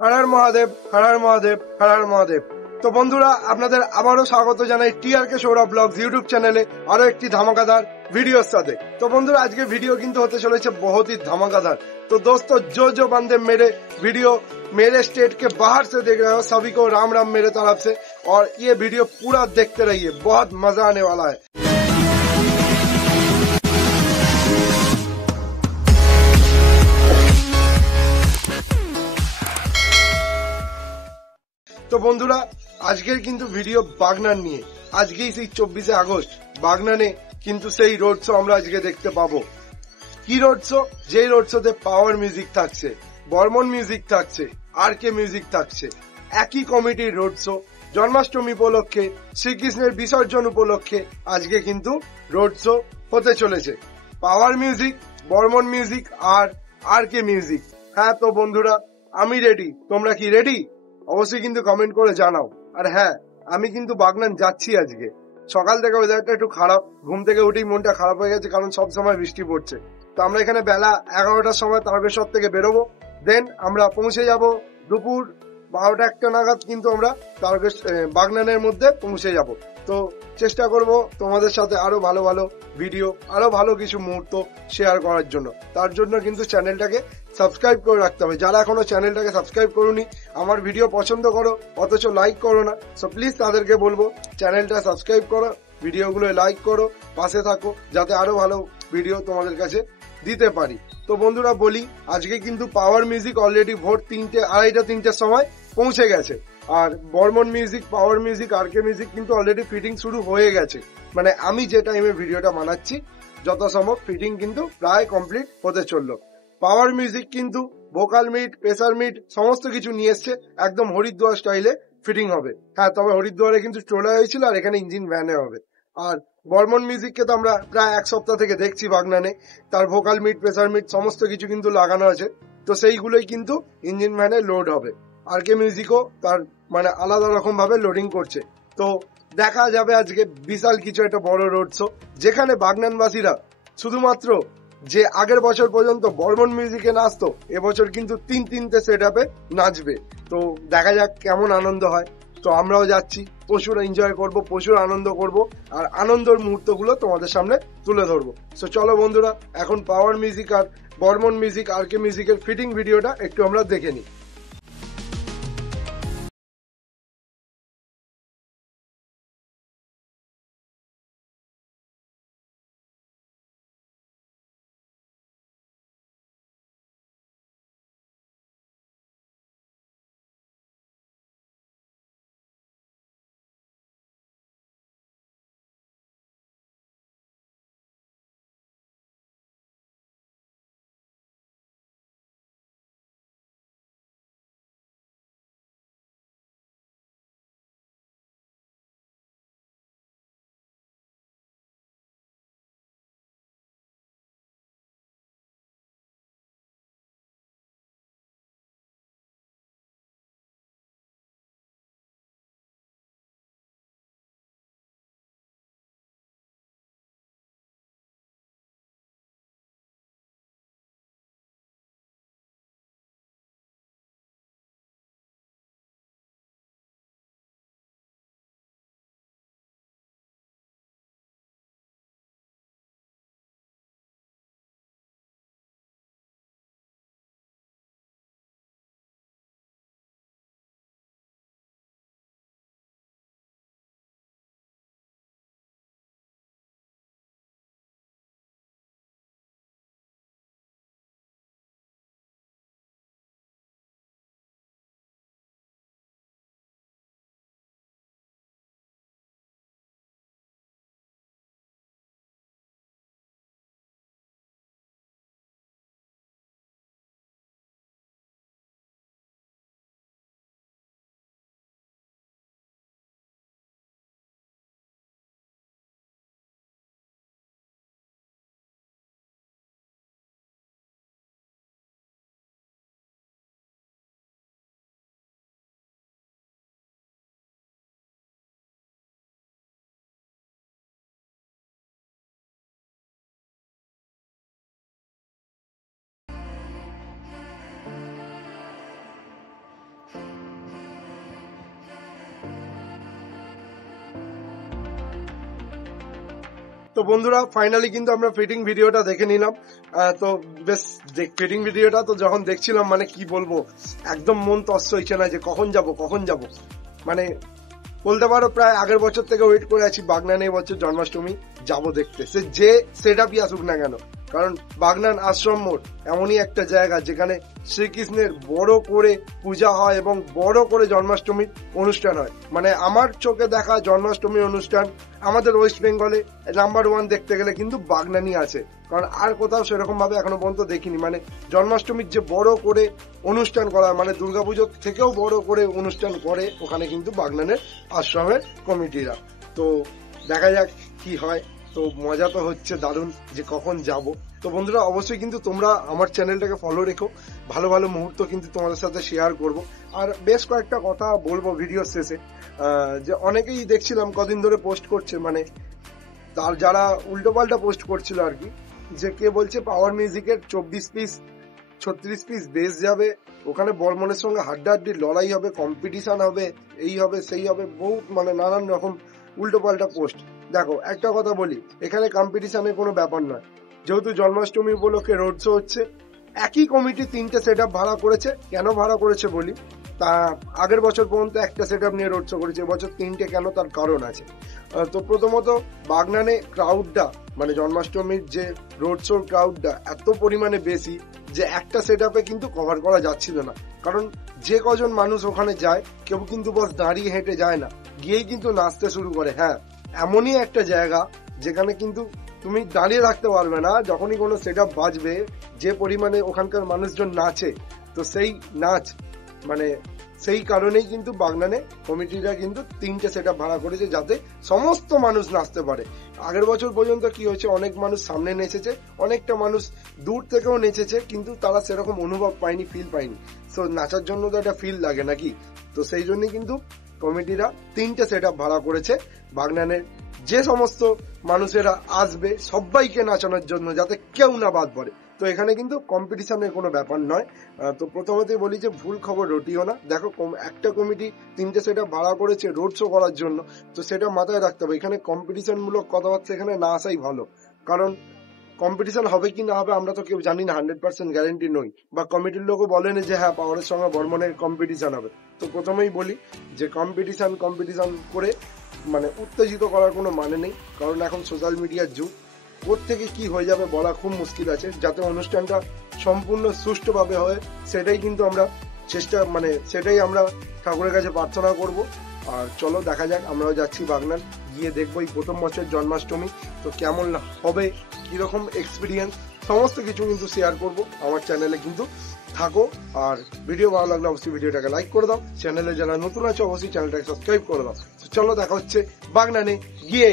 হর হর মহাদেব, হর হর মহাদেব, হর হর মহাদেব। তো বন্ধুরা, আপনাদের আবারও স্বাগত জানাই টিআরকে সৌরভ ব্লগস ইউটিউব চ্যানেলে আরো একটি ধামাকাদার ভিডিওর সাথে। তো বন্ধুরা, আজকে ভিডিও কিন্তু হতে চলেছে बहुत ही धमाकेदार। तो दोस्तों, जो बंदे मेरे वीडियो मेरे स्टेट के बाहर से देख रहे हो, सभी को राम राम मेरे तरफ से। और ये वीडियो पूरा देखते रहिए, बहुत मजा आने वाला है। তো বন্ধুরা, আজকের কিন্তু ভিডিও বাগনান নিয়ে। আজকেই সেই 24শে আগস্ট বাগনানে কিন্তু সেই রোড শো আমরা আজকে দেখতে পাবো। কি রোড শো? যেই রোড শোতে পাওয়ার মিউজিক থাকছে, বর্মন মিউজিক থাকছে, আর কে মিউজিক থাকছে। একই কমিটির রোড শো। জন্মাষ্টমী উপলক্ষে, শ্রীকৃষ্ণের বিসর্জন উপলক্ষে আজকে কিন্তু রোড শো হতে চলেছে। পাওয়ার মিউজিক, বর্মন মিউজিক আর কে মিউজিক। হ্যাঁ তো বন্ধুরা, আমি রেডি। তোমরা কি রেডি? অবশ্যই কিন্তু কমেন্ট করে জানাও। আর হ্যাঁ, আমি কিন্তু বাগনান যাচ্ছি আজকে। সকাল থেকে ওয়েদারটা একটু খারাপ, ঘুম থেকে উঠেই মনটা খারাপ হয়ে গেছে, কারণ সব সময় বৃষ্টি পড়ছে। তো আমরা এখানে বেলা 11টার সময় তারকেশ্বর থেকে বেরোবো। দেন আমরা পৌঁছে যাব দুপুর 12টা-1টা নাগাদ, কিন্তু আমরা বাগনানের মধ্যে পৌঁছে যাব। তো চেষ্টা করব তোমাদের সাথে আরো ভালো ভালো ভিডিও, আরো ভালো কিছু মুহূর্ত শেয়ার করার জন্য। তার জন্য কিন্তু চ্যানেলটাকে সাবস্ক্রাইব করে রাখতে হবে। যারা এখনো চ্যানেলটাকে সাবস্ক্রাইব করোনি, আমার ভিডিও পছন্দ করো অথচ লাইক করো না, সো প্লিজ তাদেরকে বলবো চ্যানেলটা সাবস্ক্রাইব করো, ভিডিওগুলো লাইক করো, পাশে থাকো, যাতে আরো ভালো ভিডিও তোমাদের কাছে দিতে পারি। তো বন্ধুরা বলি, আজকে কিন্তু পাওয়ার মিউজিক অলরেডি ভোর 3টে, 2:30-3টের সময় পৌঁছে গেছে। আর বর্মন মিউজিক, পাওয়ার মিউজিক, আর কে মিউজিক কিন্তু অলরেডি ফিটিং শুরু হয়ে গেছে। মানে আমি যে টাইমে ভিডিওটা বানাচ্ছি, যথাসম্ভব ফিটিং কিন্তু প্রায় কমপ্লিট হতে চললো। পাওয়ার মিউজিক কিন্তু ভোকাল মিট, প্রেসার মিট সমস্ত কিছু নিয়ে এসছে, একদম হরিদ্বার স্টাইলে ফিটিং হবে। হ্যাঁ, তবে হরিদ্বারে কিন্তু ট্রলার হয়েছিল, আর এখানে ইঞ্জিন ভ্যানে হবে। আর বর্মন মিউজিককে তো আমরা প্রায় এক সপ্তাহ থেকে দেখছি বাগনানে। তার ভোকাল মিট, প্রেসার মিট সমস্ত কিছু কিন্তু লাগানো আছে। তো সেইগুলোই কিন্তু ইঞ্জিন ভ্যানে লোড হবে। আর কে মিউজিকও তার মানে আলাদা রকম ভাবে লোডিং করছে। তো দেখা যাবে আজকে বিশাল কিছু একটা বড় রোড শো, যেখানে বাগনানবাসীরা শুধুমাত্র যে আগের বছর পর্যন্ত বর্মন মিউজিকে নাচতো, এবছর কিন্তু 3-3টে সেট আপে নাচবে। তো দেখা যাক কেমন আনন্দ হয়। তো আমরাও যাচ্ছি, প্রচুর এনজয় করব, প্রচুর আনন্দ করব, আর আনন্দের মুহূর্তগুলো তোমাদের সামনে তুলে ধরবো। তো চলো বন্ধুরা, এখন পাওয়ার মিউজিক আর বর্মন মিউজিক, আর কে মিউজিকের ফিটিং ভিডিওটা একটু আমরা দেখে নিই। তো বন্ধুরা ফাইনালি কিন্তু আমরা ফিটিং ভিডিওটা দেখে নিলাম। তো বেশ ফিটিং ভিডিওটা তো যখন দেখছিলাম মানে কি বলবো, একদম মন তস্য হয়েছে না যে কখন যাব, মানে বলতে পারো প্রায় আগের বছর থেকে ওয়েট করে আছি বাগনানে এবছর জন্মাষ্টমী যাব দেখতে, সে যে সেট আপই আসুক না কেন। কারণ বাগনান আশ্রম মোড় এমনই একটা জায়গা যেখানে শ্রীকৃষ্ণের বড় করে পূজা হয় এবং বড় করে জন্মাষ্টমীর অনুষ্ঠান হয়। মানে আমার চোখে দেখা জন্মাষ্টমীর অনুষ্ঠান আমাদের ওয়েস্ট বেঙ্গলে নাম্বার 1 দেখতে গেলে কিন্তু বাগনানই আছে, কারণ আর কোথাও সেরকম ভাবে এখনো পর্যন্ত দেখিনি। মানে জন্মাষ্টমীর যে বড় করে অনুষ্ঠান করা, মানে দুর্গাপুজোর থেকেও বড় করে অনুষ্ঠান করে ওখানে কিন্তু বাগনানের আশ্রমের কমিটিরা। তো দেখা যাক কি হয়। তো মজা তো হচ্ছে দারুণ যে কখন যাব। তো বন্ধুরা অবশ্যই কিন্তু তোমরা আমার চ্যানেলটাকে ফলো রেখো, ভালো ভালো মুহূর্ত কিন্তু তোমাদের সাথে শেয়ার করব। আর বেশ কয়েকটা কথা বলবো ভিডিওর শেষে, যে অনেকেই দেখছিলাম কদিন ধরে পোস্ট করছে, মানে তার যারা উল্টোপাল্টা পোস্ট করছিল আর কি, যে কে বলছে পাওয়ার মিউজিকের 24 পিস 36 পিস বেস যাবে, ওখানে বর্মনের সঙ্গে হাড্ডাহাড্ডি লড়াই হবে, কম্পিটিশন হবে, এই হবে সেই হবে, বহুত মানে নানান রকম উল্টোপাল্টা পোস্ট। দেখো একটা কথা বলি, এখানে কম্পিটিশনের কোনো ব্যাপার নয়। যেহেতু জন্মাষ্টমী উপলক্ষে রোড শো হচ্ছে, একই কমিটি 3টে সেট আপ ভাড়া করেছে। কেন ভাড়া করেছে বলি, তা আগের বছর পর্যন্ত একটা সেট আপ নিয়ে রোড শো করেছে, এবছর 3টে কেন তার কারণ আছে। তো প্রথমত বাগনানে ক্রাউডটা, মানে জন্মাষ্টমীর যে রোড শোর ক্রাউডটা এত পরিমাণে বেশি যে একটা সেট আপে কিন্তু কভার করা যাচ্ছিল না। কারণ যে কজন মানুষ ওখানে যায় কেউ কিন্তু বস দাঁড়িয়ে হেঁটে যায় না, গিয়েই কিন্তু নাচতে শুরু করে। হ্যাঁ, এমনই একটা জায়গা যেখানে কিন্তু তুমি দাঁড়িয়ে থাকতে পারবে না, যখনই কোনো সেট আপ বাজবে যে পরিমাণে ওখানকার মানুষজন নাচে, তো সেই নাচ মানে সেই কারণেই কিন্তু বাগনানে কমিটিরা কিন্তু 3টে সেট আপ ভাড়া করেছে যাতে সমস্ত মানুষ নাচতে পারে। আগের বছর পর্যন্ত কি হয়েছে, অনেক মানুষ সামনে নেচেছে, অনেকটা মানুষ দূর থেকেও নেচেছে, কিন্তু তারা সেরকম অনুভব পায়নি, ফিল পায়নি। তো নাচার জন্য তো একটা ফিল লাগে নাকি, তো সেই জন্যই কিন্তু কমিটিরা 3টে সেট আপ ভাড়া করেছে বাগনানের যে সমস্ত মানুষেরা আসবে সবাইকে নাচানোর জন্য, যাতে কেউ না বাদ পড়ে। তো এখানে কিন্তু কম্পিটিশনের কোনো ব্যাপার নয়। তো প্রথমতেই বলি যে ভুল খবর রটিও না। দেখো একটা কমিটি 3টে সেট আপ ভাড়া করেছে রোড শো করার জন্য, তো সেটা মাথায় রাখতে হবে। এখানে কম্পিটিশন মূলক কথাবার্তা এখানে না আসাই ভালো, কারণ কম্পিটিশন হবে কি না হবে আমরা তো কেউ জানি না, 100% গ্যারেন্টি নই। বা কমিটির লোকও বলেন যে হ্যাঁ পাওয়ারের সঙ্গে বর্মনের কম্পিটিশন হবে। তো প্রথমেই বলি যে কম্পিটিশন করে মানে উত্তেজিত করার কোনো মানে নেই, কারণ এখন সোশ্যাল মিডিয়ার যুগ, কোত্থেকে কি হয়ে যাবে বলা খুব মুশকিল আছে। যাতে অনুষ্ঠানটা সম্পূর্ণ সুষ্ঠুভাবে হয় সেটাই কিন্তু আমরা সেটাই আমরা ঠাকুরের কাছে প্রার্থনা করব। আর চলো দেখা যাক, আমরাও যাচ্ছি বাগনান, গিয়ে দেখবো এই প্রথম বছর জন্মাষ্টমী তো কেমন হবে, কিরকম এক্সপিরিয়েন্স, সমস্ত কিছু কিন্তু শেয়ার করব। আমার চ্যানেলে কিন্তু থাকো, আর ভিডিও ভালো লাগলে অবশ্যই ভিডিওটাকে লাইক করে দাও, চ্যানেলে যারা নতুন আছে অবশ্যই চ্যানেলটাকে সাবস্ক্রাইব করে দাও। চলো দেখা হচ্ছে বাগনানে গিয়ে।